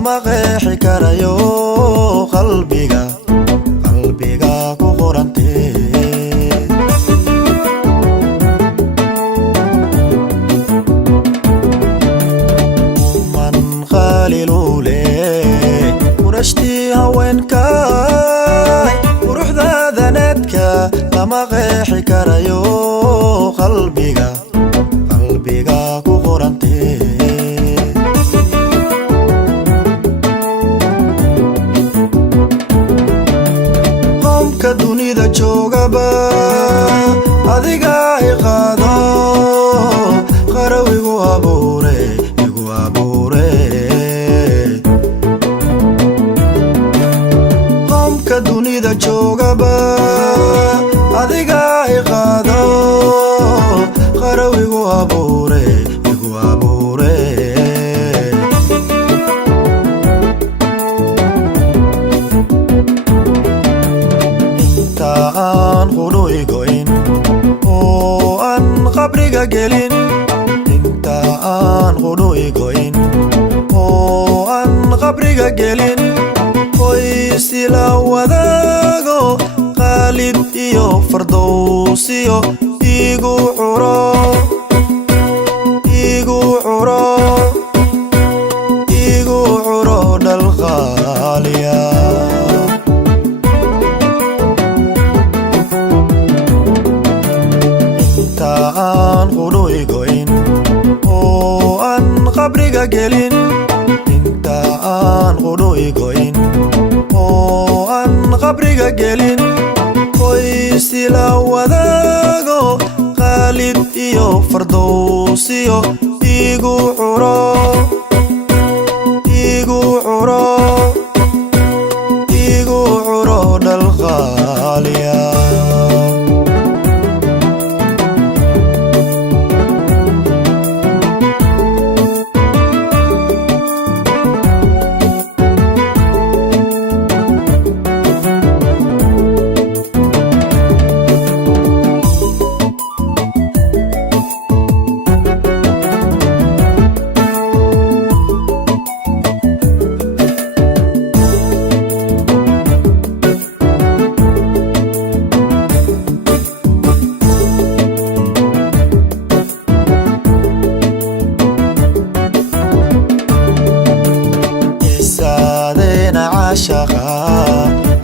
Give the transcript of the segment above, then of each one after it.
lama qeexi karayo qalbiga ku qorantee man qalilule murashti haweenkay quruxdaada nadka lama qeexi karayo qalbiga ku qorantee qomka dunida joogaba adiga ay qaado qaraw igu abuure qomka dunida joogaba adiga ay qaado qaraw igu abuure inta aan qudhu igoyn oo aan qabriga gelin inta aan qudhu igoyn oo aan qabriga gelin qoys ila wadaago qaalib iyo fardowsiyo igu curo dhal qaaliya inta aan qudhu igoyn oo aan qabriga gelin inta aan qudhu igoyn oo aan qabriga gelin qoys ila wadaago qaalib iyo fardowsiyo igu curo dhal qaaliya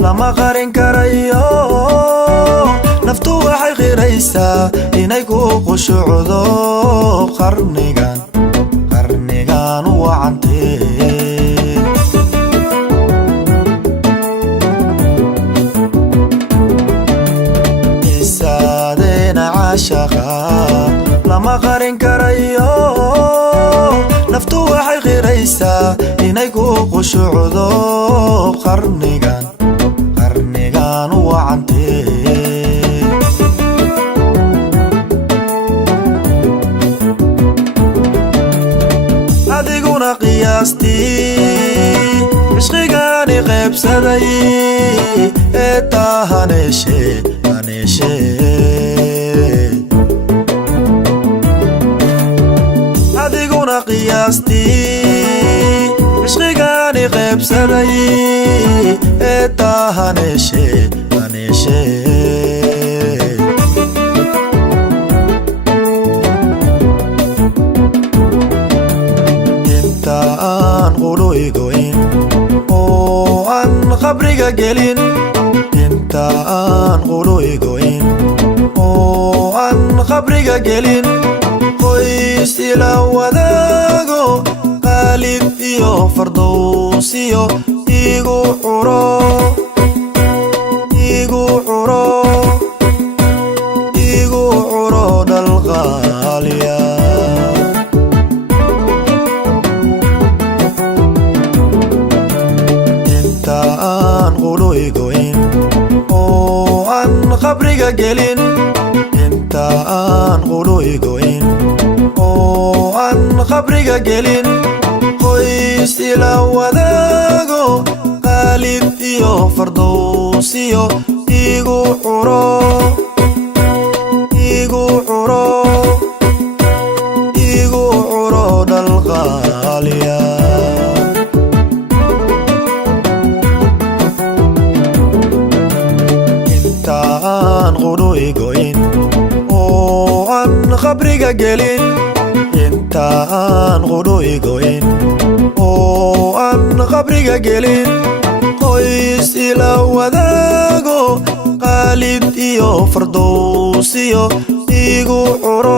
lama qarin karayo naftu waxay qiraysaa inay ku qushucdo qarnigan u wacantee isaadeena caashaqa lama qarin karayo naftu waxay qiraysaa inay ku qushucdo qarnigan u wacantee adiguna qiyaastii cishqigani qaybsaday ee taa haneeshe adiguna qiyaastii cishqigani qaybsaday ee taa haneeshe inta aan qudhu igoyn oo aan qabriga gelin inta aan qudhu igoyn oo aan qabriga gelin qoys ila wadaago qaalib iyo fardowsiyo igu curo dhal qaaliya inta aan qudhu igoyn oo aan qabriga gelin inta aan qudhu igoyn oo aan qabriga gelin qoys ila wadaago qaalib iyo fardowsiyo igu curo dhal qaaliya qudhuigoyn oo aan qabriga gelin intaan qudhuigoyn oo aan qabriga gelin qoys ila wadaago qaalid iyo fardows iyo igu curo